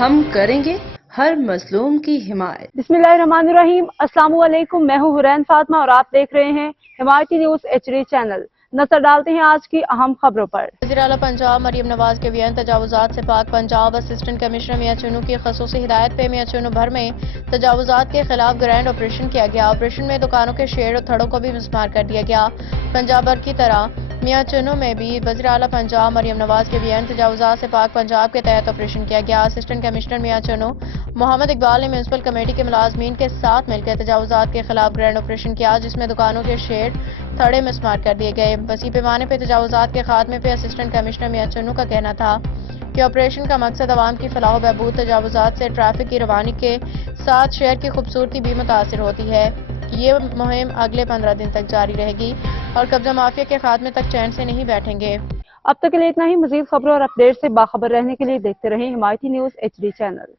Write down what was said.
ہم کریں گے ہر مظلوم کی حمایت۔ بسم اللہ الرحمن الرحیم۔ السلام علیکم، میں ہوں حرین فاطمہ اور آپ دیکھ رہے ہیں حمایتی نیوز HD چینل۔ نظر ڈالتے ہیں آج کی اہم خبروں پر۔ وزیر اعلیٰ پنجاب مریم نواز کے بیان تجاوزات سے پاک پنجاب اسسٹنٹ کمشنر میاں چنو کی خصوصی ہدایت پہ میاں چنو بھر میں تجاوزات کے خلاف گرینڈ آپریشن کیا گیا۔ آپریشن میں دکانوں کے شیڈ اور تھڑوں کو بھی مسمار کر دیا گیا۔ پنجاب بھر کی طرح میاں چنو میں بھی وزیر اعلیٰ پنجاب مریم نواز کے بیان تجاوزات سے پاک پنجاب کے تحت آپریشن کیا گیا۔ اسسٹنٹ کمشنر میاں چنو محمد اقبال نے میونسپل کمیٹی کے ملازمین کے ساتھ مل کر تجاوزات کے خلاف گرینڈ آپریشن کیا، جس میں دکانوں کے شیڈ تھڑے مسمار کر دیے گئے۔ وسیع پیمانے پہ تجاوزات کے خاتمے پہ اسسٹنٹ کمشنر میاں چنو کا کہنا تھا کہ آپریشن کا مقصد عوام کی فلاح و بہبود، تجاوزات سے ٹریفک کی روانی کے ساتھ شہر کی خوبصورتی بھی متاثر ہوتی ہے۔ یہ مہم اگلے 15 دن تک جاری رہے گی اور قبضہ مافیا کے خاتمے تک چین سے نہیں بیٹھیں گے۔ اب تک کے لیے اتنا ہی۔ مزید خبروں اور اپڈیٹ سے باخبر رہنے کے لیے دیکھتے رہیں حمایتی نیوز HD چینل۔